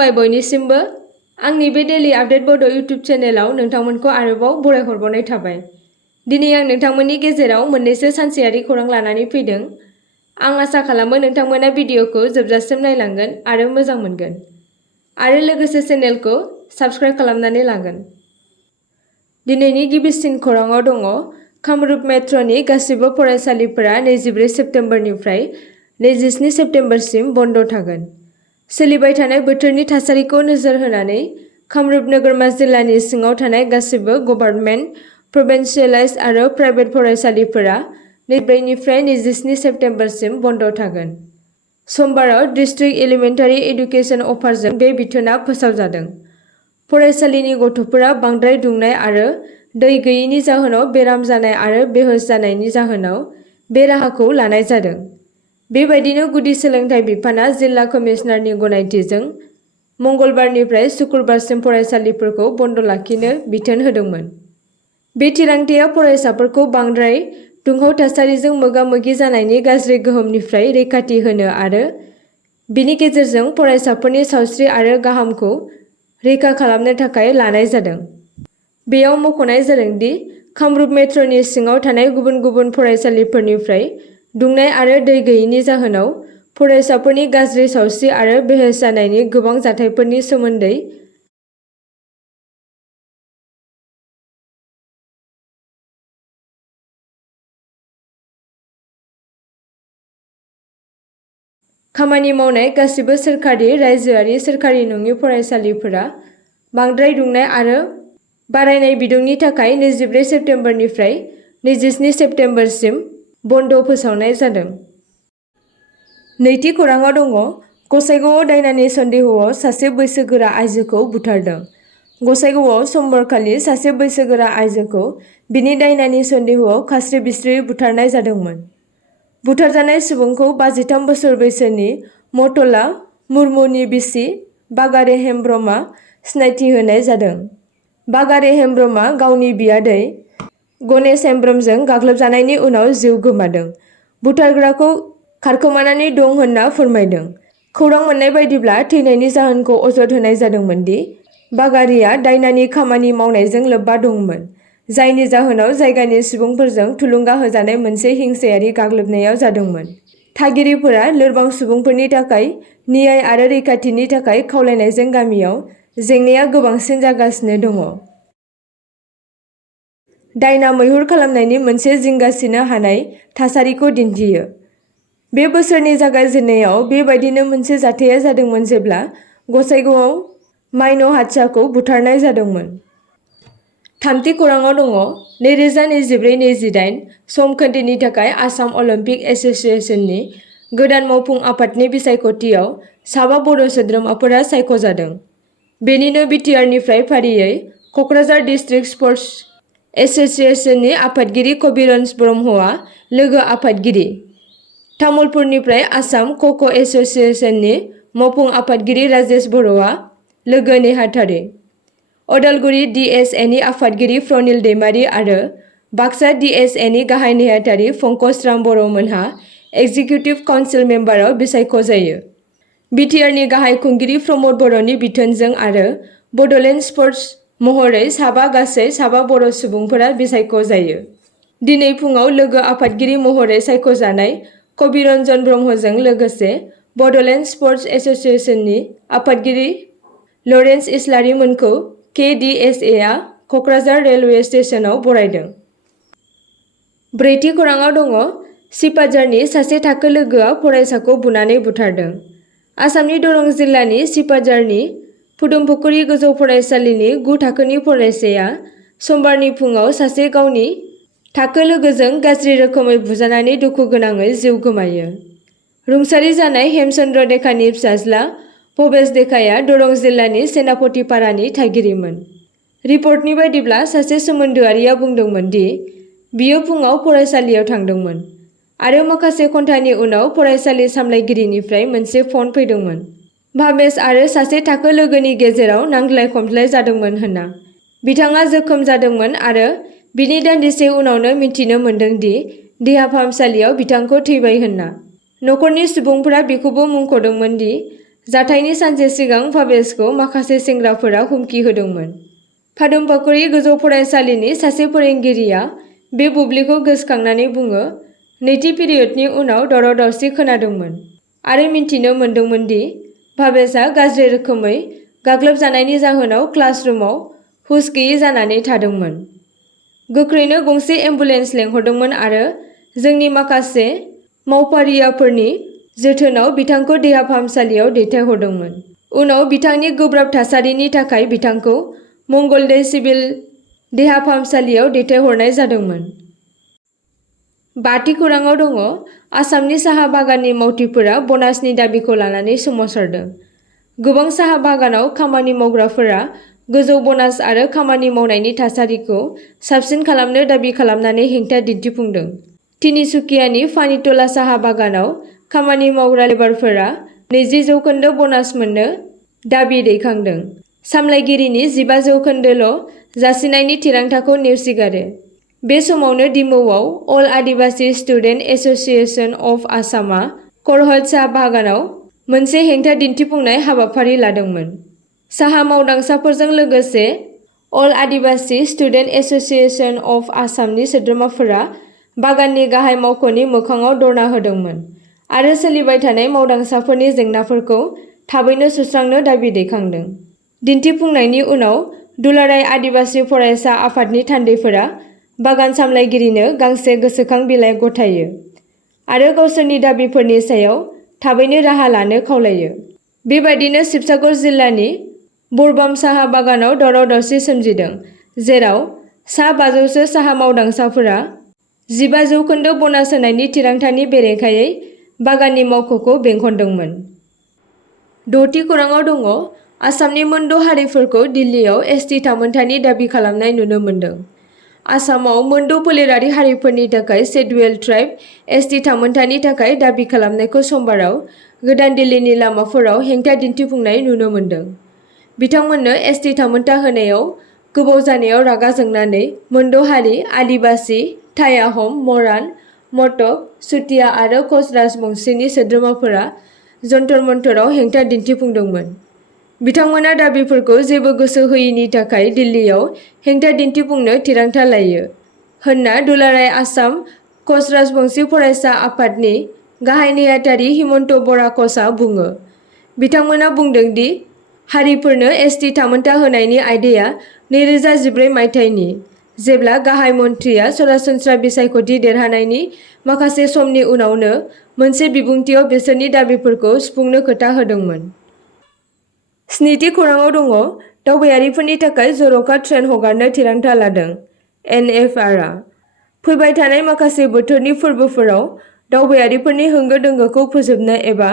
खुलुमबाय बयनिसिमबो आंनि बे डेली आपडेट बड' इउट्युब चेनेलाव नोंथांमोनखौ आरोबाव बरायहरबावनाय थाबाय। दिनै आं नोंथांमोननि गेजेराव मोननैसो सानसेयारि खौरां लानानै फैदों। आं आसा खालामो नोंथांमोना भिडिअखौ जोबजासिम नायलांगोन आरो मोजां मोनगोन आरो लोगोसे चेनेलखौ साबस्क्राइब खालामनानै लागोन। दिनैनि गिबिसिन खौराङाव दङ कामरुप मेट्र'नि गासिबो फरायसालिफोरा 24 सेप्तेम्बरनिफ्राय 27 सेप्तेम्बरसिम बन्द थागोन। सोलिबाय थानाय बोथोरनि थासारिखौ नोजोर होनानै कामरुप नोगोरमा जिल्लानि सिङाव थानाय गासिबो गभर्नमेन्ट, प्रभिन्सियेलाइज आरो प्राइभेट फरायसालिफोरा 24 निफ्राय 27 सेप्तेम्बरसिम बन्द थागोन। समबाराव डिस्ट्रिक्ट एलिमेन्टारि एडुकेसन अफारजों बे बिथोनआ फोसावजादों। फरायसालिनि गथ'फोरा बांद्राय दुंनाय आरो दै गैयैनि जाहोनाव बेराम जानाय आरो बेहोश जानायनि जाहोनाव बे राहाखौ लानाय जादों। बेबायदिनो गुदि सोलोंथाइ बिफाना जिल्ला कमिशनारनि गनायथिजों मंगलबारनिफ्राय सुक्रुबारसिम फरायसालिफोरखौ बन्द लाखिनो बिथोन होदोंमोन। बे थिरांथाया फरायसाफोरखौ बांद्राय दुंहाव थासारिजों मोगा-मोगि जानायनि गाज्रि गोहोमनिफ्राय रैखाथि होनो आरो बिनि गेजेरजों फरायसाफोरनि सावस्रि आरो गाहामखौ रैखा खालामनो थाखाय लानाय जादों। बेयाव मख'नाय जादों दि कामरुप मेट्र'नि सिङाव थानाय गुबुन गुबुन फरायसालिफोरनिफ्राय दुंनाय आरो दै गैयैनि जाहोनाव फरायसाफोरनि गाज्रि सावस्रि आरो बेहोश जानायनि गोबां जाथायफोरनि सोमोन्दै खामानि मावनाय गासिबो सोरखारि, रायजोआरि, सोरखारि नङि फरायसालिफोरा बांद्राय दुंनाय आरो बारायनाय बिदुंनि थाखाय 24 सेप्तेम्बरनिफ्राय 27 सेप्तेम्बरसिम बन्द फोसावनाय जादों। नैथि खौराङाव दङ गसाइगावआव दायनानि सन्देहआव सासे बैसोगोरा आइजोखौ बुथारदों। गसाइगावआव समबारखालि सासे बैसोगोरा आइजोखौ बिनि दायनानि सन्देहआव खास्रि-बिस्रियै बुथारनाय जादोंमोन। बुथारजानाय सुबुंखौ 53 बोसोर बैसोनि मर्तला मुर्मुनि बिसि बागारे हेम्ब्रमआ सिनायथि होनाय जादों। बागारे हेम्ब्रमआ गावनि बियादै गणेश हेम्ब्रमजों गाग्लोबजानायनि उनाव जिउ गोमादों। बुथारग्राखौ खारखोमानानै दं होनना फोरमायदों। खौरां मोन्नाय बायदिब्ला थैनायनि जाहोनखौ अजद होनाय जादोंमोन दि बागारिया दायनानि खामानि मावनायजों लोब्बा दंमोन, जायनि जाहोनाव जायगानि सुबुंफोरजों थुलुंगा होजानाय मोनसे हिंसायारि गाग्लोबनायाव जादोंमोन। थागिरिफोरा लोरबां सुबुंफोरनि थाखाय न्याय आरो रैखाथिनि थाखाय खावलायनायजों गामियाव जेंनाया गोबांसिन जागासिनो दङ। दायना मैहुर खालामनायनि मोनसे जिंगासिनो हानाय थासारिखौ दिन्थियो। बे बोसोरनि जागायजेन्नायाव बेबायदिनो मोनसे जाथाया जादोंमोन जेब्ला गसाइगावआव माइन' हादसाखौ बुथारनाय जादोंमोन। थामथि खौराङाव दङ 2024-28 समखोन्दोनि थाखाय आसाम अलिम्पिक एस'सिएशननि गोदान मावफुं आफादनि बिसायख'थियाव साबा बर' सोद्रोमाफोरा सायख'जादों। बेनिनो बिटिआरनिफ्राय फारियै क'क्राझार डिस्ट्रिक्ट स्पर्टस एस'सिएशननि आफादगिरि कबिरन्ज ब्रह्मआ लोगो आफादगिरि, तामुलपुरनिफ्राय आसाम ख'ख' एस'सिएशननि मावफुं आफादगिरि राजेश बर'आ लोगो नेहाथारि, अदालगुरि DSAनि आफादगिरि प्रनिल दैमारी आरो बाक्सा DSAनि गाहाय नेहाथारि पंकज राम बर'मोनहा एक्जिकिउटिभ काउन्सिल मेम्बाराव बिसायख'जायो। बिटिआरनि गाहाय खुंगिरि प्रमद बर'नि बिथोनजों आरो बड'लेण्ड स्पर्टस महरै गासै साबा बर' सुबुंफोरा बिसायख'जायो। दिनै फुङाव लोगो आफादगिरि महरै सायख'जानाय कबिरन्जन ब्रह्मजों लोगोसे बड'लेण्ड स्पर्टस एस'सिएशननि आफादगिरि लरेन्स इस्लारि मोनखौ KDSAआ क'क्राझार रेलवे स्टेशनाव बरायदों। ब्रैथि खौराङाव दङ सिपाझारनि सासे थाखो लोगोआ फरायसाखौ बुनानै बुथारदों। आसामनि दरं जिल्लानि सिपाझारनि फुदुमपुखुरि गोजौ फरायसालिनि 9 थाखोनि फरायसाया समबारनि फुङाव सासे गावनि थाखो लोगोजों गाज्रि रोखोमै बुजानानै दुखु गोनाङै जिउ गोमायो। रुंसारि जानाय हेमचन्द्र देकानि फिसाज्ला भबेश देकाया दरं जिल्लानि सेनापतिपारानि थागिरिमोन। रिपर्टनि बायदिब्ला सासे सोमोन्दोआरिया बुंदोंमोन दि बियो फुङाव फरायसालियाव थांदोंमोन आरो माखासे घन्टानि उनाव फरायसालि सामलायगिरिनिफ्राय मोनसे फन फैदोंमोन। भबेश आरो सासे थाखो लोगोनि गेजेराव नांज्लाय-खमज्लाय जादोंमोन होनना। बिथाङा जोखोम जादोंमोन आरो बिनि दान्दिसे उनावनो मिथिनो मोन्दों दि देहा फाहामसालियाव बिथांखौ थैबाय होनना। नखरनि सुबुंफोरा बेखौबो मुंख'दोंमोन दि जाथायनि सानसे सिगां भाबेशखौ माखासे सेंग्राफोरा हुमखि होदोंमोन। फादुमपाखुरि गोजौ फरायसालिनि सासे फोरोंगिरिया बे बुब्लिखौ गोसोखांनानै बुङो, नैथि पिरियडनि उनाव दावराव-दावसि खोनादोंमोन आरो मिन्थिनो मोन्दोंमोन दि भाबेशआ गाज्रि रोखोमै गाग्लोबजानायनि जाहोनाव क्लासरुमाव हुस गैयै जानानै थादोंमोन। गोख्रैनो गंसे एम्बुलेन्स लेंहरदोंमोन आरो जोंनि माखासे मावफारियाफोरनि जोथोनाव बिथांखौ देहा फाहामसालियाव दैथायहरदोंमोन। उनाव बिथांनि गोब्राब थासारिनि थाखाय बिथांखौ मंगलदै सिभिल देहा फाहामसालियाव दैथायहरनाय जादोंमोन। बाथि खौराङाव दङ, आसामनि साहा बागाननि मावथिफोरा ब'नासनि दाबिखौ लानानै सोमावसारदों। गोबां साहा बागानाव खामानि मावग्राफोरा गोजौ ब'नास आरो खामानि मावनायनि थासारिखौ साबसिन खालामनो दाबि खालामनानै हेंथा दिन्थिफुंदों। तिनिसुकियानि फानिटला साहा बागानाव खामानि मावग्रा लेबारफोरा 20% ब'नास मोननो दाबि दैखांदों। सामलायगिरिनि 15% जासिनायनि थिरांथाखौ नेवसिगारो। बे समावनो डिमौआव अल आदिबासि स्टुडेन्ट एस'सिएशन अफ आसामआ करहट साहा बागानाव मोनसे हेंथा दिन्थिफुंनाय हाबाफारि लादोंमोन। साहा मावदांसाफोरजों लोगोसे अल आदिबासि स्टुडेन्ट एस'सिएशन अफ आसामनि सोद्रोमाफोरा बागाननि गाहाय मावख'नि मोखाङाव धर्ना होदोंमोन आरो सोलिबाय थानाय मावदांसाफोरनि जेंनाफोरखौ थाबैनो सुस्रांनो दाबि दैखांदों। दिन्थिफुंनायनि उनाव दुलाराय आदिबासि फरायसा आफादनि थान्दैफोरा बागान सामलायगिरिनो गांसे गोसोखां बिलाइ गथायो आरो गावसोरनि दाबिफोरनि सायाव थाबैनो राहा लानो खावलायो। बेबायदिनो शिबसागर जिल्लानि बरबाम साहा बागानाव दावराव-दावसि सोमजिदों, जेराव सा 500 साहा मावदांसाफोरा 15% ब'नास होनायनि थिरांथानि बेरेखायै बागाननि मावख'खौ बेंखनदोंमोन। द'थि खौराङाव दङ, आसामनि मोनद' हारिफोरखौ दिल्लीयाव एसटि थामोनथानि दाबि खालामनाय नुनो मोन्दों। आसामाव मोनद' फोलेरारि हारिफोरनि थाखाय शेड्युल्ड ट्राइब एसटि थामोनथानि थाखाय दाबि खालामनायखौ समबाराव गोदान दिल्लीनि लामाफोराव हेंथा दिन्थिफुंनाय नुनो मोन्दों। बिथांमोननो एसटि थामोनथा होनायाव गोबाव जानायाव रागा जोंनानै मोनद' हारि आदिबासि, टाइ आहम, मरान, मटक, चुटिया आरो कच राजबंशीनि सोद्रोमाफोरा जन्तर मन्तराव हेंथा दिन्थिफुंदोंमोन। बिथांमोना दाबिफोरखौ जेबो गोसो होयिनि थाखाय दिल्लीयाव हेंथा दिन्थिफुंनो थिरांथा लायो, होनना दुलाराय आसाम कच राजबंशी फरायसा आफादनि गाहाय नेहाथारि हिमन्त बरा कचआ बुङो। बिथांमोना बुंदों दि हारिफोरनो एसटि थामोनथा होनायनि आयदाया 2014 मायथाइनि, जेब्ला गाहाय मन्थ्रिया सरासनस्रा बिसायख'थि देरहानायनि माखासे समनि उनावनो मोनसे बिबुंथियाव बिसोरनि दाबिफोरखौ सुफुंनो खोथा होदोंमोन। स्निथि खौराङाव दङ, दावबायारिफोरनि थाखाय जर'खा ट्रेन हगारनो थिरांथा लादों एनएफआरआ। फैबाय थानाय माखासे बोथोरनि फोरबोफोराव दावबायारिफोरनि होंगो-दोंगोखौ फोजोबनो एबा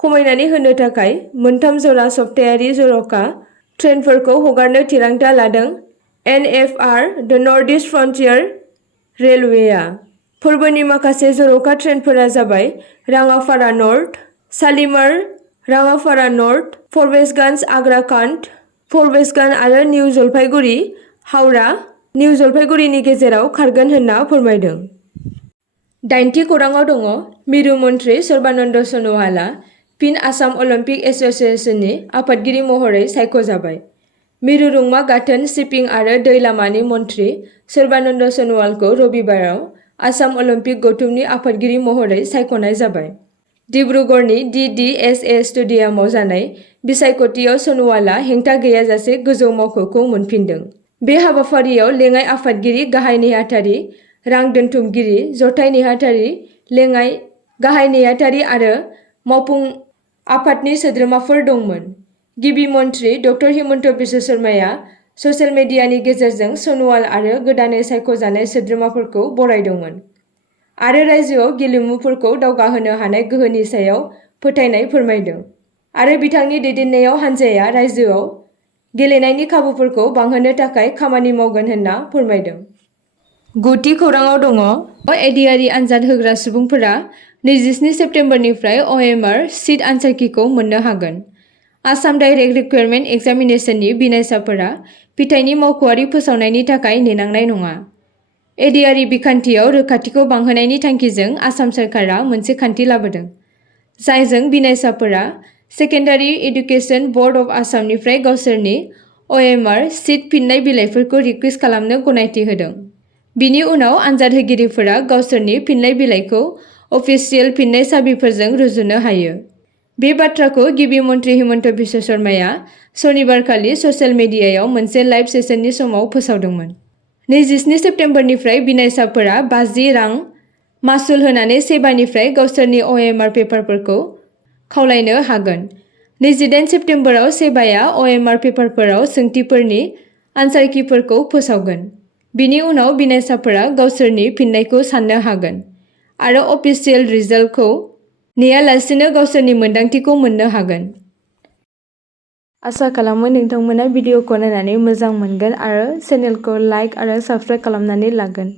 खमायनानै होनो थाखाय 3 जरा सप्तायारि जर'खा ट्रेनफोरखौ हगारनो थिरांथा लादों एनएफआर द नर्थ इस्ट फ्रन्टियर रेलवेआ। फोरबोनि माखासे जर'खा ट्रेनफोरा जाबाय राङापारा नर्थ, शालिमार, राङापारा नर्थ, फरबेसगन्ज आग्राकान्ड, फरबेसगन्ज आरो निउ जलपाइगुरि हावड़ा निउ जलपाइगुरिनि गेजेराव खारगोन होनना फोरमायदों। 8थि खौराङाव दङ, मिरु मन्थ्रि सर्बानन्द सन'वालआ फिन आसाम अलिम्पिक एस'सिएशननि आफादगिरि महरै सायख'जाबाय। मिरु रुंमा गाथोन, शिपिं आरो दै लामानि मन्थ्रि सर्बानन्द सन'वालखौ रबिबाराव आसाम अलिम्पिक गौथुमनि आफादगिरि महरै सायख'नाय जाबाय। डिब्रुगड़नि DDSA स्टेडियामाव जानाय बिसायख'थियाव सन'वालआ हेंथा गैयाजासे गोजौ मावख'खौ मोनफिनदों। बे हाबाफारियाव लेङाइ आफादगिरि, गाहाय नेहाथारि, रां दोनथुमगिरि, जथाय नेहाथारि, लेङाइ गाहाय नेहाथारि आरो मावफुं आफादनि सोद्रोमाफोर दंमोन। गिबि मन्थ्रि ड हिमन्त बिश्व शर्माया ससियेल मिडियानि गेजेरजों सन'वाल आरो गोदानै सायख'जानाय सोद्रोमाफोरखौ बरायदोंमोन आरो रायजोआव गेलेमुफोरखौ दावगाहोनो हानाय गोहोनि सायाव फोथायनाय फोरमायदों आरो बिथांनि दैदेननायाव हानजाया रायजोआव गेलेनायनि खाबुफोरखौ बांहोनो थाखाय खामानि मावगोन होनना फोरमायदों। 9थि खौराङाव दङ, एडिआरइ आनजाद होग्रा सुबुंफोरा 27 सेप्तेम्बरनिफ्राय OMR सिट आनसारखिखौ मोननो हागोन। आसाम डाइरेक्ट रिक्वायरमेन्ट एग्जामिनेशननि बिनायसाफोरा फिथायनि मावख'आरि फोसावनायनि थाखाय नेनांनाय नङा। एडिआरइ बिखान्थियाव रोखाथिखौ बांहोनायनि थांखिजों आसाम सोरखारा मोनसे खान्थि लाबोदों, जायजों बिनायसाफोरा सेकेन्डारि एडुकेसन बर्ड अफ आसामनिफ्राय गावसोरनि OMR सिट फिननाय बिलाइफोरखौ रिकुवेस्ट खालामनो गनायथि होदों। बिनि उनाव आनजाद होगिरिफोरा गावसोरनि फिननाय बिलाइखौ अफिसियेल फिननाय साबिफोरजों रुजुनो हायो। बे बाथ्राखौ गिबि मन्थ्रि हिमन्त बिश्व शर्माया सनिबारखालि ससियेल मिडियायाव मोनसे लाइभ सेसननि समाव फोसावदोंमोन। 27 सेप्तेम्बरनिफ्राय बिनायसाफोरा 50 रां मासुल होनानै सेबानिफ्राय गावसोरनि OMR पेपारफोरखौ खावलायनो हागोन। 28 सेप्तेम्बराव सेबाया OMR पेपारफोराव सोंथिफोरनि आनसारकीफोरखौ फोसावगोन। बिनि उनाव बिनायसाफोरा गावसोरनि फिननायखौ साननो हागोन आरो अफिसियेल रिजाल्टखौ नेयालासिनो गावसोरनि मोनदांथिखौ मोननो हागोन। आसा खालामो नोंथांमोना भिडिअखौ नायनानै मोजां मोनगोन आरो चेनेलखौ लाइक आरो साबस्क्राइब खालामनानै लागोन।